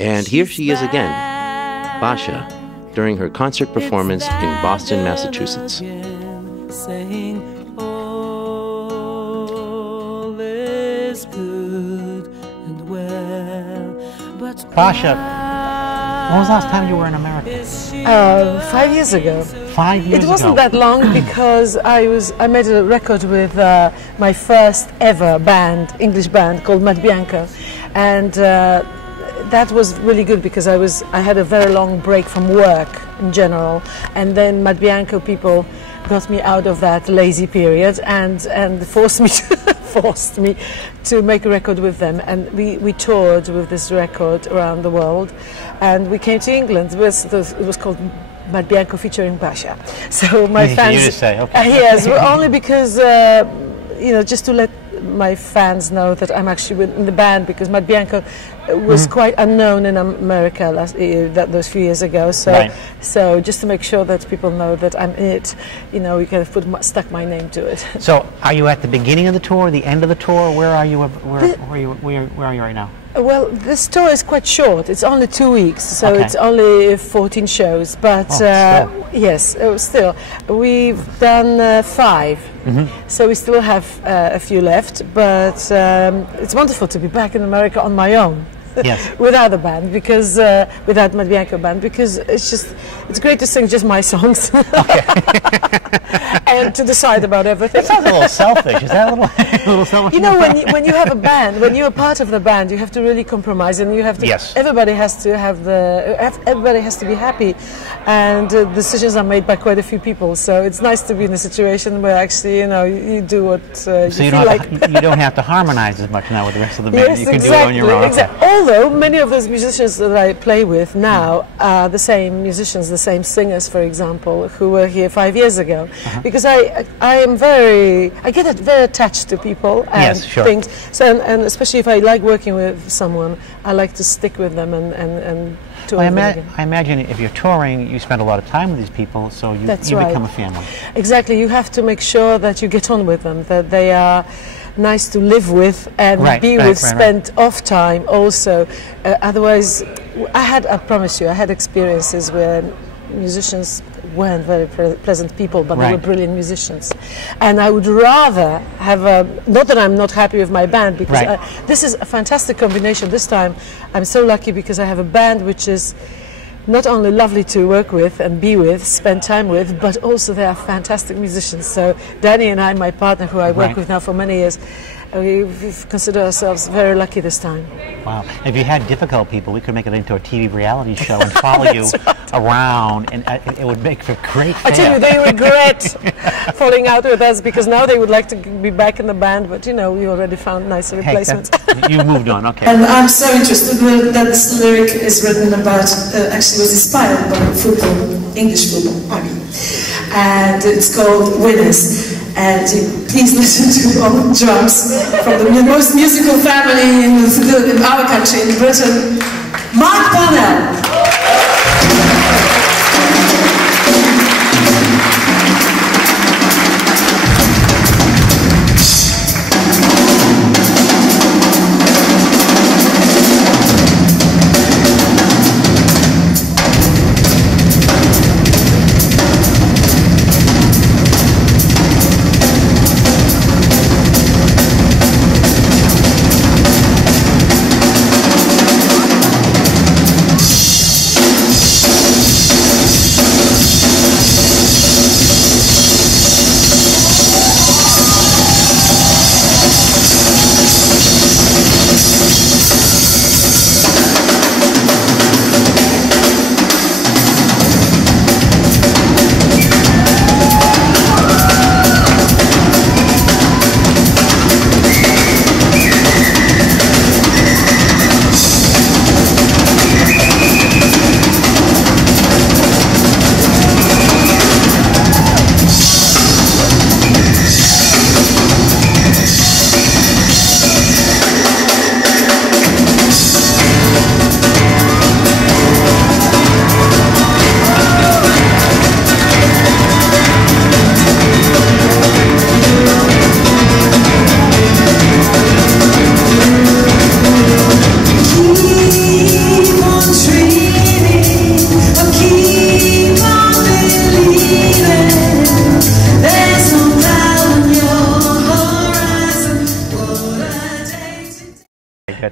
And here she is again, Basia, during her concert performance in Boston, Massachusetts. Saying, all is good and well. But Basia, when was the last time you were in America? 5 years ago. 5 years ago. It wasn't that long because I made a record with my first ever band, English band called Matt Bianco, and that was really good because I had a very long break from work in general, and then Matt Bianco people got me out of that lazy period and forced me to make a record with them, and we toured with this record around the world, and we came to England. It was called Matt Bianco featuring Basia. So my fans, you just say, okay. Yes, only because just to let my fans know that I'm actually in the band, because Matt Bianco was quite unknown in America those few years ago. So, right. So just to make sure that people know that I'm in it, we kind of stuck my name to it. So, are you at the beginning of the tour, the end of the tour? Where are you? Where are you right now? Well, this tour is quite short. It's only 2 weeks, so Okay. it's only 14 shows. But yes, still, we've done 5, so we still have a few left. But it's wonderful to be back in America on my own. Yes. Without a band, because without Matt Bianco band, because it's great to sing just my songs. Okay. And to decide about everything. That sounds a little selfish. Is that a little selfish? You know, when you have a band, when you're a part of the band, you have to really compromise, and you have to. Yes. Everybody has to everybody has to be happy, and decisions are made by quite a few people. So it's nice to be in a situation where actually, you do what you feel like. You don't have to harmonize as much now with the rest of the band. Yes, You can exactly, do it on your own. Exactly. Although many of those musicians that I play with now are the same musicians, the same singers, for example, who were here 5 years ago. Because I get very attached to people and Yes, sure. things. So and especially if I like working with someone, I like to stick with them and tour Well, with them again. I imagine if you're touring, you spend a lot of time with these people, so you That's right. become a family. Exactly. You have to make sure that you get on with them, that they are nice to live with and be with, spend off time also. Otherwise, I promise you, I had experiences where musicians weren't very pleasant people, but they were brilliant musicians. And I would rather have not that I'm not happy with my band, because this is a fantastic combination. This time I'm so lucky because I have a band which is not only lovely to work with and be with, spend time with, but also they are fantastic musicians. So Danny and I, my partner, who I work with now for many years, we've considered ourselves very lucky this time. Wow. If you had difficult people, we could make it into a TV reality show and follow you around, and it would make for great fans. I tell you, they regret falling out with us, because now they would like to be back in the band, but we already found nicer replacements. You moved on, okay. And I'm so interested that this lyric is written about, actually was inspired by football, English football, and it's called Winners. And please listen to all the drums from the most musical family in our country, in Britain, Mark Bonnell.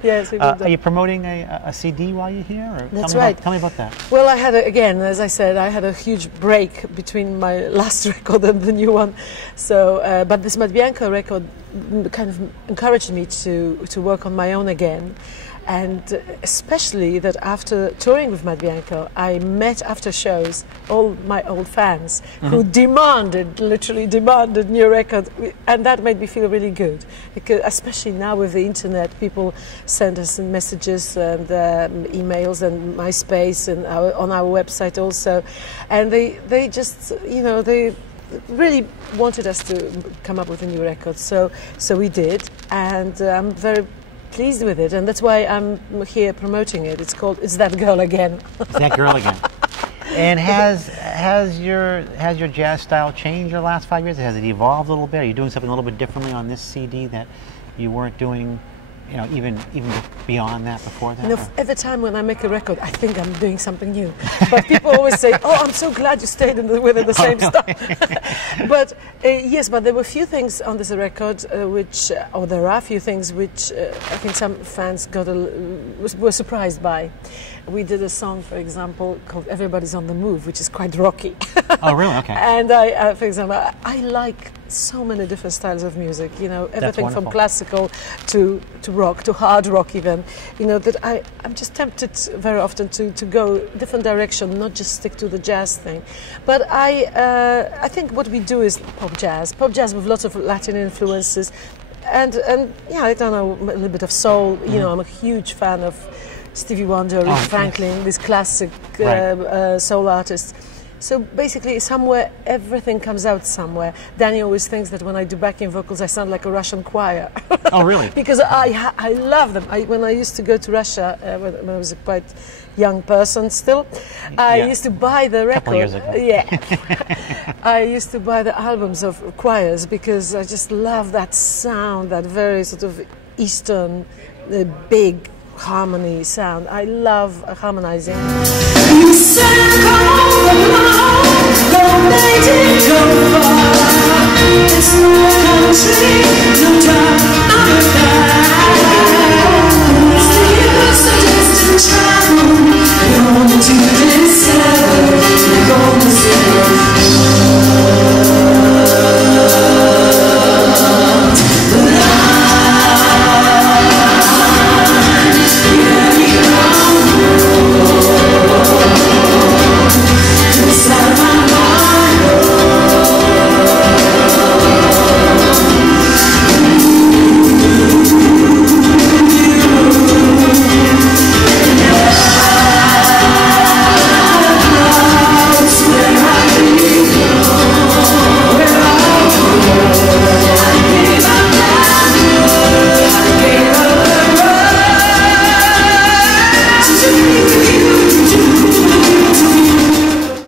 Yes, we moved on. Are you promoting a CD while you're here? Or That's right. Tell me about that. Well, I had, again, as I said, I had a huge break between my last record and the new one. So, but this Matt Bianco record kind of encouraged me to work on my own again. And especially that after touring with Matt Bianco, I met after shows all my old fans who literally demanded new records, and that made me feel really good. Because especially now with the internet, people send us messages and emails and MySpace and on our website also, and they just, you know, they really wanted us to come up with a new record. So we did, and I'm very pleased with it, and that's why I'm here promoting it. It's called "It's That Girl Again." It's That Girl Again. And has your jazz style changed in the last 5 years? Has it evolved a little bit? Are you doing something a little bit differently on this CD that you weren't doing, you know, even beyond that before that? You know, every time when I make a record, I think I'm doing something new. But people always say, "Oh, I'm so glad you stayed within the same stuff." But yes, but there were a few things on this record there are a few things which I think some fans were surprised by. We did a song, for example, called "Everybody's on the Move," which is quite rocky. Oh, really? Okay. And I, for example, I like so many different styles of music. You know, everything from classical to rock, to hard rock even. You know, that I'm just tempted very often to go different direction, not just stick to the jazz thing. But I think what we do is pop jazz with lots of Latin influences, and yeah, I don't know, a little bit of soul. You know, I'm a huge fan of Stevie Wonder, Aretha Franklin, these classic soul artists. So basically, somewhere, everything comes out somewhere. Danny always thinks that when I do backing vocals, I sound like a Russian choir. Oh, really? Because I love them. When I used to go to Russia, when I was a quite young person still, I used to buy the record. A couple years ago. Yeah. I used to buy the albums of choirs because I just love that sound, that very sort of Eastern, big harmony sound. I love harmonizing. You said, come on,